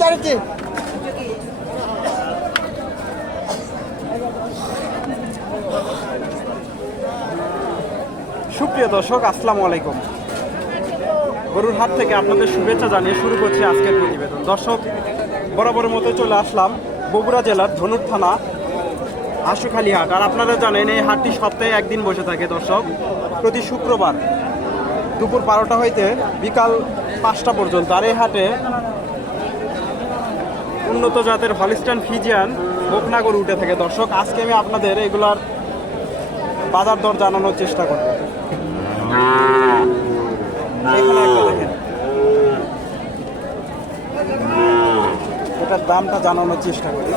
চারটি সুপ্রিয় দর্শক, আসসালামু আলাইকুম। গরুর হাট থেকে আপনাদের শুভেচ্ছা জানিয়ে শুরু করছি আজকের প্রতিবেদন। দর্শক, বরাবরের মতো চলে আসলাম বগুড়া জেলার ধনুর থানা, আশুখালী হাট। আর আপনারা জানেন, এই হাটটি সপ্তাহে একদিন বসে থাকে দর্শক। প্রতি শুক্রবার দুপুর বারোটা হইতে বিকাল পাঁচটা পর্যন্ত। আর এই হাটে উন্নত জাতের হলিস্টান ফিজিয়ান বকনা উঠে থাকে। দর্শক, আজকে আমি আপনাদের এগুলার বাজার দর জানানোর চেষ্টা করব। এটার দামটা জানানোর চেষ্টা করি।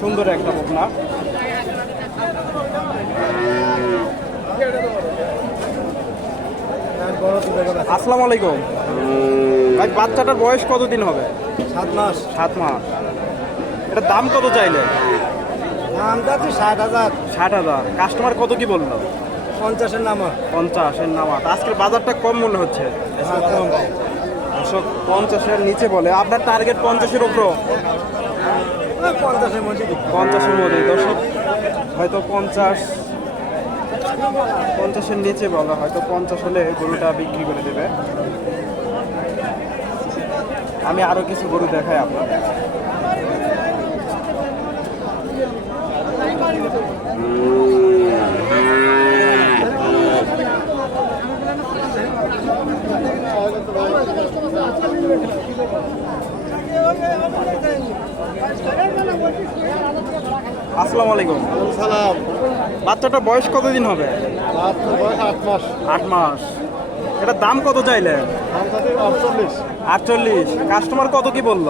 সুন্দর একটা বকনা আসসালামু আলাইকুম ভাই বাচ্চাটার বয়স কতদিন হবে? সাত মাস। সাত মাস। এটার দাম কত চাইলে? দাম যাচ্ছে ষাট হাজার। ষাট হাজার। কাস্টমার কত কি বলল? পঞ্চাশের নামা। পঞ্চাশের নামাত আজকের বাজারটা কম মনে হচ্ছে? দর্শক পঞ্চাশের নিচে বলে। আপনার টার্গেট পঞ্চাশের উপর পঞ্চাশের মধ্যে। পঞ্চাশের মধ্যে দর্শক হয়তো পঞ্চাশ পঞ্চাশের নিচে বলা হয়তো পঞ্চাশ হলে গরুটা বিক্রি করে দেবে আমি আরও কিছু গরু দেখাই আপনার আসসালামু আলাইকুম। সালাম। বাচ্চাটার বয়স কতদিন হবে? বয়স আট মাস। আট মাস। এটার দাম কত চাইলে? আটচল্লিশ। কাস্টমার কত কি বলল?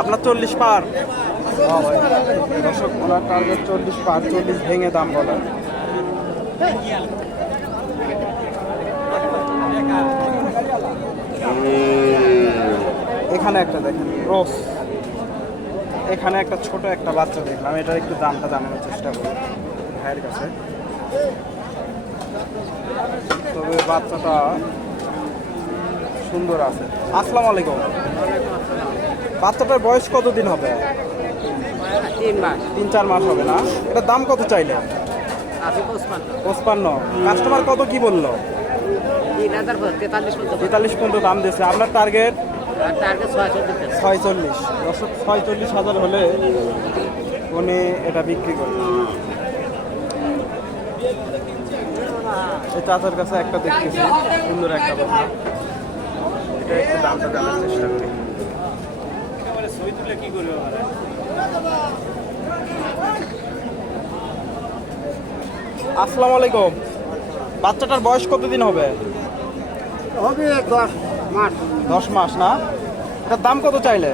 আপনার চল্লিশ পার। দর্শক ওনার টার্গেট চল্লিশ পার চল্লিশ ভেঙে দাম বলে এখানে একটা দেখেন রোস এখানে একটা ছোট একটা বাচ্চা দেখলাম এটার একটু দামটা জানানোর চেষ্টা করি ভাইয়ের কাছে। তবে বাচ্চাটা সুন্দর আছে। আসসালামু আলাইকুম। বাচ্চাটার বয়স কতদিন হবে? তিন মাস। তিন চার মাস হবে না? এটার দাম কত চাইলে? পঁচপান্ন। কাস্টমার কত কি বলল? তেতাল্লিশ পর্যন্ত দাম দিয়েছে। আপনার টার্গেট ছয়চল্লিশ দশক ছয়চল্লিশ। হাজার হলে উনি এটা বিক্রি করবেন। এই চাচার কাছে একটা দেখতেছি সুন্দর একটা বকনা এটা একটু দামটা জানার চেষ্টা করি। আসসালামু আলাইকুম। বাচ্চাটার বয়স কতদিন হবে? হবে দশ দশ মাস না? এটার দাম কত চাইলে?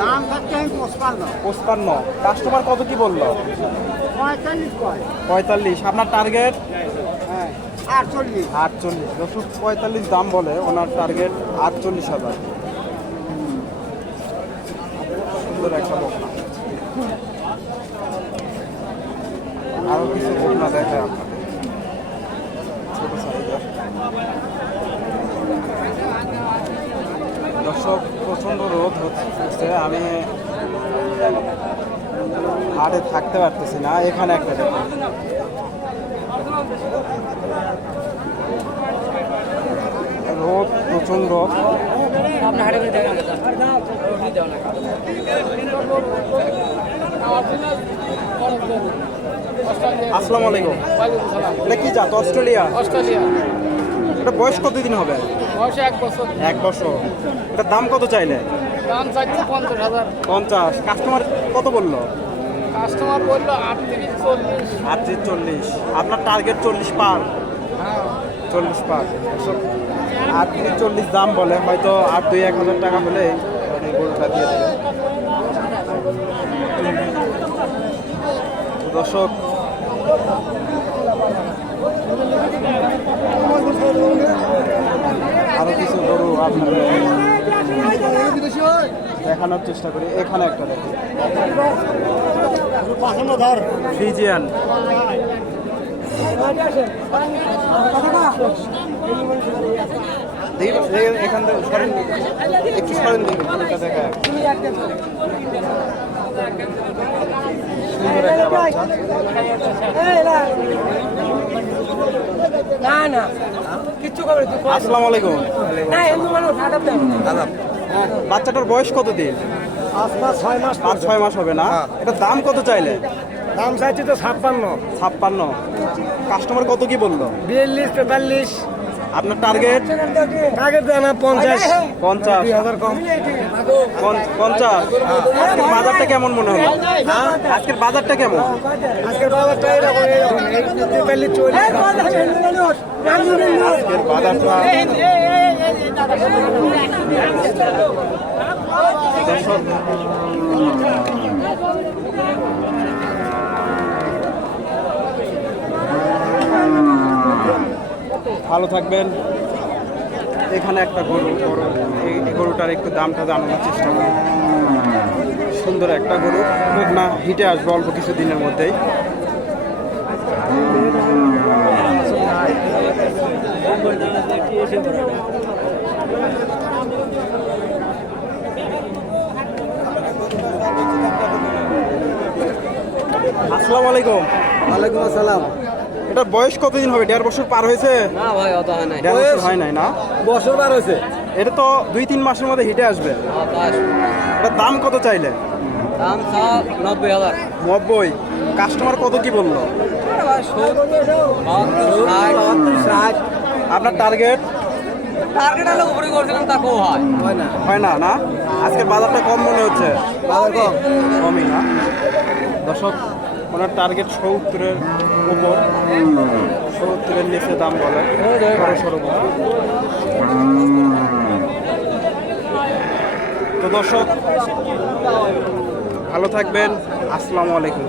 দাম থাকছে পঁচপান্ন। পঁচপান্ন। কাস্টমার কত কি বলল? পঁয়তাল্লিশ পঁয়তাল্লিশ। আপনার টার্গেট হ্যাঁ আটচল্লিশ। আটচল্লিশ। দশক পঁয়তাল্লিশ দাম বলে ওনার টার্গেট আটচল্লিশ হাজার। সুন্দর একটা বকনা। আরও কিছু বকনা দেখায় আপনাদের। ছোট সাইজের। দর্শক প্রচণ্ড রোদ হচ্ছে। আমি হাটে থাকতে পারতেছি না। এখানে একটা দেখুন রোদ দেখা আসসালামু আলাইকুম। এটা কি জাত? অস্ট্রেলিয়া অস্ট্রেলিয়া এটা বয়স কতদিন হবে? এক বছর। এটার দাম কত চাইলে? দাম চাইছে পঞ্চাশ হাজার। পঞ্চাশ। কাস্টমার কত বলল? কাস্টমার বলল আটত্রিশ চল্লিশ। আটত্রিশ চল্লিশ। আপনার টার্গেট চল্লিশ পার? হ্যাঁ। চল্লিশ পার। আটত্রিশ চল্লিশ দাম বলে হয়তো আট দুই এক হাজার টাকা হলে মানে গরুটা দিয়ে দেবে। দর্শক আরও কিছু গরু আপনাদের দেখানোর চেষ্টা করি। এখানে একটা দেখি। এখান থেকে সরেন। একটু সরেন দিকে দেখা না না। কিচ্ছু খবর তুই আসসালামু আলাইকুম। না হিন্দু মানুষ আদাব বাচ্চাটার বয়স কত দিন পাঁচ মাস ছয় মাস পাঁচ ছয় মাস হবে না? এটা দাম কত চাইলে? দাম চাইছি তো ছাপ্পান্ন। ছাপ্পান্ন। কাস্টমার কত কি বলল? বিয়াল্লিশ তেতাল্লিশ। আপনার টার্গেট কাকে দেয় না পঞ্চাশ। পঞ্চাশ। হাজার কম। পঞ্চাশ। আজকের বাজারটা কেমন মনে হলো? আজকের বাজারটা কেমন? আজকের বাজারটা এরকম আজকের বাজারটা দর্শক, ভালো থাকবেন। এখানে একটা গরু গরু, এই গরুটার একটু দামটা জানানোর চেষ্টা করি। সুন্দর একটা গরু। না হিটে আসবে অল্প কিছু দিনের মধ্যেই। আসসালামু আলাইকুম। ওয়ালাইকুম আসসালাম। এটার বয়স কতদিন হবে? দেড় বছর পার হয়েছে? না ভাই অত হয় নাই। দেড় বছর হয় নাই না? বছর বার হয়েছে। এটা তো দুই তিন মাসের মধ্যে হিটে আসবে। এটার দাম কত চাইলে? দাম নব্বই হাজার। নব্বই। কাস্টমার কত কি বলল? আপনার টার্গেট টার্গেট হলে উপরে করছিলাম তা হয়। হয় না। হয় না না? আজকের বাজারটা কম মনে হচ্ছে। বাজার কম। কমই না। দর্শক ওনার টার্গেট সত্তরের উপর। সত্তরের নিচে দাম বলে। তো দর্শক ভালো থাকবেন। আসসালামু আলাইকুম।